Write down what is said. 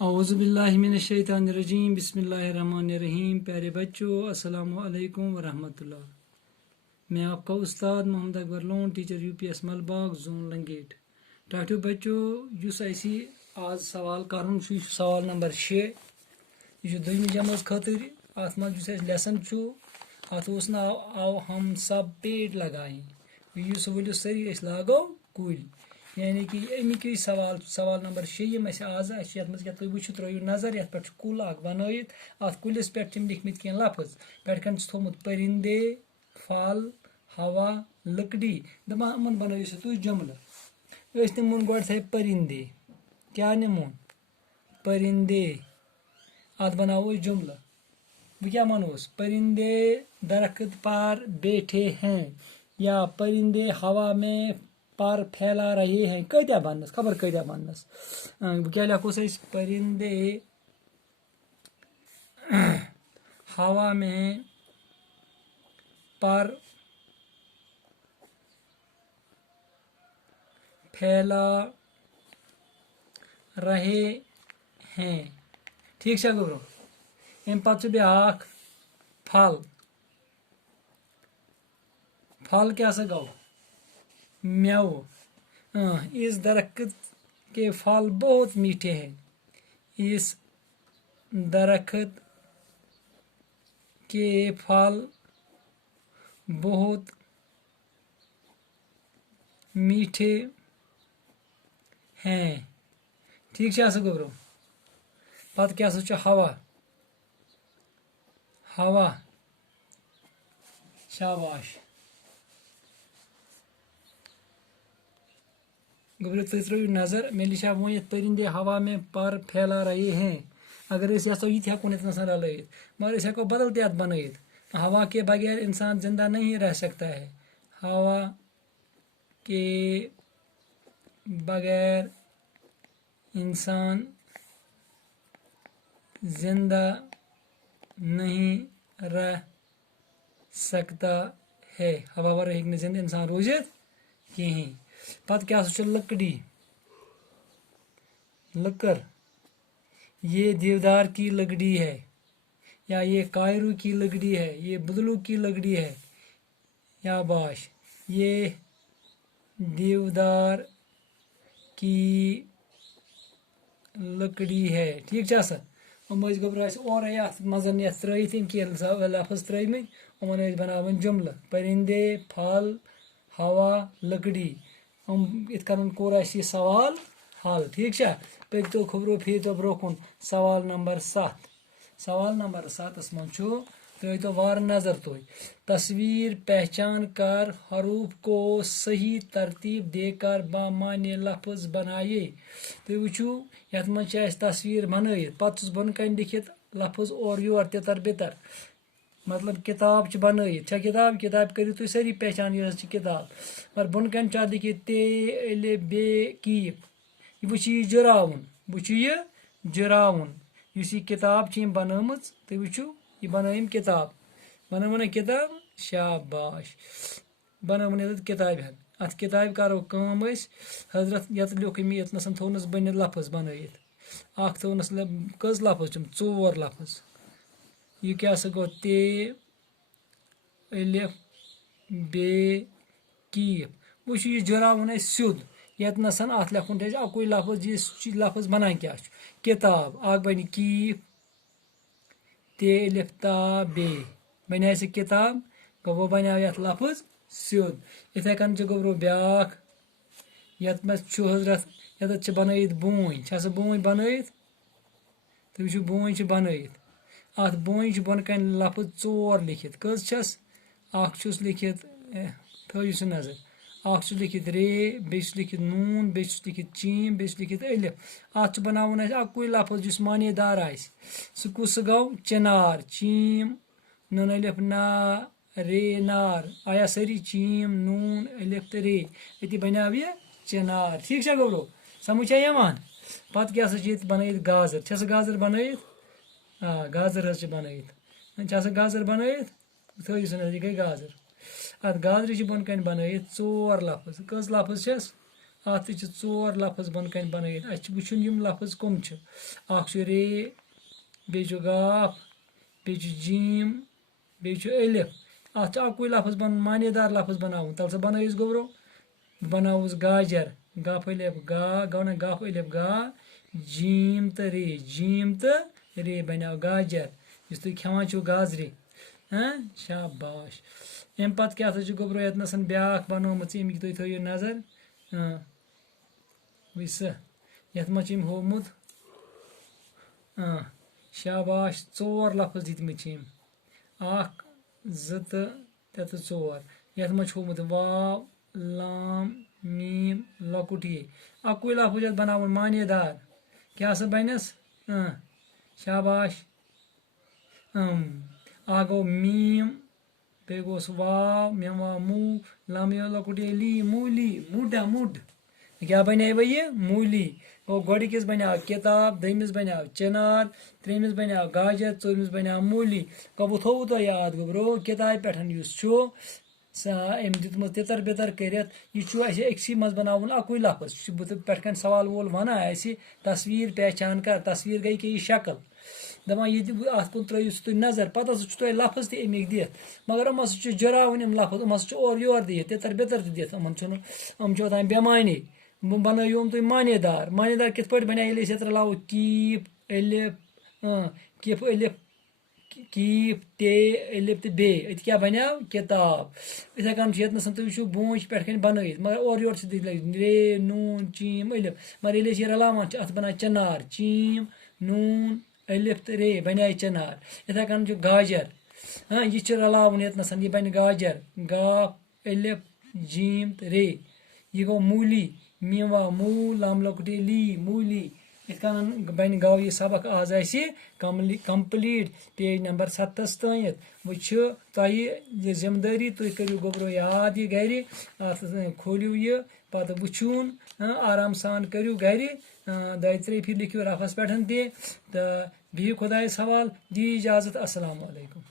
औज़ुबिल्लाहिमिनश्शैतानिर्रजीम बिस्मिल्लाहिर्रहमानिर्रहीम। प्यारे बच्चों, अस्सलामु अलैकुम वरहमतुल्लाह। मैं आपका उस्ताद Mohammad Akbar Lone, teacher UPS Malbagh zone Langate. टाटू बच्चों युस ऐसी आज सवाल करन सवाल नंबर 6 यह दुइम जमात खतर अत मज लेसन अत नाव हम सब पेड़ लगाएं युस वलियो सरी लागो कुल, यानी कि अमिक सवाल नंबर 6 यम आज तुम वो त्रो नजर ये पे कुल बनत अत कुलिस पे लिखमित कह लफज पे थोमुत परिंदे, फल, हवा, लकड़ी दपा अमन बनो सा तुम जुमल नमून गो परिंदे क्या नमून परिंदे अत बनावो जुमल वो क्या मनोस परिंदे दरख्त पर बैठे हैं या परिंदे हवा में पर फैला रहे हैं कत्या बनस खबर कत्या बनस क्या लिखोस परिंदे हवा में पर फैला रहे हैं। ठीक है गुरु अम पे ब्याख फल फल क्या सा गो मेव इस दरख्त के फल बहुत मीठे हैं। इस दरख्त के फल बहुत मीठे हैं। ठीक है गुरु पत क्या हवा हवा शाबाश गुरु तुम त्रो नजर मे लिखा वो परिंदे हवा में पर फैला रहे हैं। अगर ये हेको रल मगर हेको बदल तत बन हवा के बगैर इंसान जिंदा नहीं रह सकता है। हवा के बगैर इंसान जिंदा नहीं रह सकता है। हवा वर हेक जिंदा इंसान रोजित कहीं पत क्या लकड़ी लकर ये देवदार की लकड़ी है या ये कायरू की लकड़ी है ये बुदलू की लकड़ी है या बाश ये देवदार की लकड़ी है। ठीक है सर गोबर और मजन ये त्र लफज त्रमित उमन बनावन जुमल परिंदे फल हवा लकड़ी इत कोर यह सवाल हल। ठीक है पकतो खबरो फिर ब्रोकुन सवाल नंबर 7 मं तो वार नजर तुम तस्वीर पहचान कर हरूफ को सही तरतीब देकर बामाने लफ्ज बनाए। तुम वो ये मं तस्वीर बन पे बन कन लिखित लफ्ज और योर तितर बितर मतलब किताब बन किताब करो तुम सारी पहचान यह किताब मगर बन कन लिखित ते अल बे कीप वो यह जुरावन इस किताब बनम तुम वो यह बनम किताब बनम ना किताब शाबाश बनम किताब अत किताब करो कम हजरत ये लिख ये थोनस बन लफ्ज बन थोनस कस लफ्ज 4 लफ्ज यह क्या गो ते अलिफ बे कीफ वो यह जुरावन स्योद यतनसन अत लिखुन अकुई लफ्ज यह लफ्ज बनान क्या किताब अख बन कीफ ते अलिफ ता बे बना किताब गो वो बनाव ये लफ्ज स्योद। इथे कन गोब्रो ब्याख ये हजरत ये बन बून बून बन तुम वो बून बन अत बून बन कन लफ्ज 4 लिखित कस अस लिखित थो नजर अख लिखित रे बे लिखित नून बे लिखित चीम बे लिखित अलिफ अत बनावन अकुई लफ्ज जिस मानेदार सह गो चिनार चीम नून अलिफ ना रे नार आया सारी चीम नून अलिफ तो रे ये बनाव यह चिनार। ठीक है गोब्रो समझ यवान पत क्या बन गाजर गाजर बन गाजर बन गाजर बन थो गई गाजर अत गाजर बन कन बन 4 लफ्ज कस लफ्ज अत ोर लफ्ज बन कन बन वुन यम लफ्ज कम रे बे गाफ बे जीम बे अलिफ अत अकुई लफ्ज बन मानेदार लफ्ज बनावन तल सा बन गोबरो बनावस गाजर गफ अलिफ गा गौना गफ अलिफ गा जीम तो रे बनाव गाजर इस तुम खेवान गाजरे शाबाश अम पत क्या गोबरो यतनसन ब्या बनोमुत अमिक तुम थो नजर वस यथ मच होमुत शाबाश 4 लफ्ज दितमित अख जो तो 4 यथ मच होमुत वाव लाम मीम लकुट ये अकुई लफ्ज बनावन मानेदार क्या बनस शाबाश आ गो मीम बे गोस वाव मेम वाव मू लाम लकुट ये ली मूली मुड मुड क्या बने ये मूली गो गोडिकिस बनाव किताब दमिस बनाव चिनार त्रेमिस बनाव गाजर चोरमिस बनाव मूली गो वो थोव तो याद गोबरो किताब पे दितम तितर बितर कर अक्सी मज बनावन अकुई लफ्ज पे सवाल वोल वना तस्वीर पहचान कर तस्वीर गई कि यह शक्ल दपान ये अत कुन त्रो तुम नजर पता तुम लफ्ज तमिक दित मगर हम जुरावन लफ्ज हम और योर दित तितर बितर दित ओतान बेमानी बनायो तुम मानेदार मानेदार कित पे बना ये रलाव कीप अलिफ किफ अलिफ कीप ते अलिफ तो बे क्या बनो किताब इथे कन तुम वो बोच पे बन मगर और योर रे नून चीम अलिफ मगर ये रलावान अत बना चिनार चीम नून अलिफ तो रे बना चिनार इथे कन गाजर यह रलावन यतनसन यह बन गाजर गाफ अलिफ जीम तो रे यह गो मूली मीम वा मू लाम लकुट ली मूली इत बन गो यह सबक आज कम्प्लीट पेज नंबर 7 तत वो तुह जिम्मेदारी तुम करो गोबरो याद यह गर खोलू यह पत वुन आराम सान करो गर 2-3 फिर लिखो रफस पे तो बिहु खुदायस हवाल दी इजाजत अस्सलाम वालेकुम।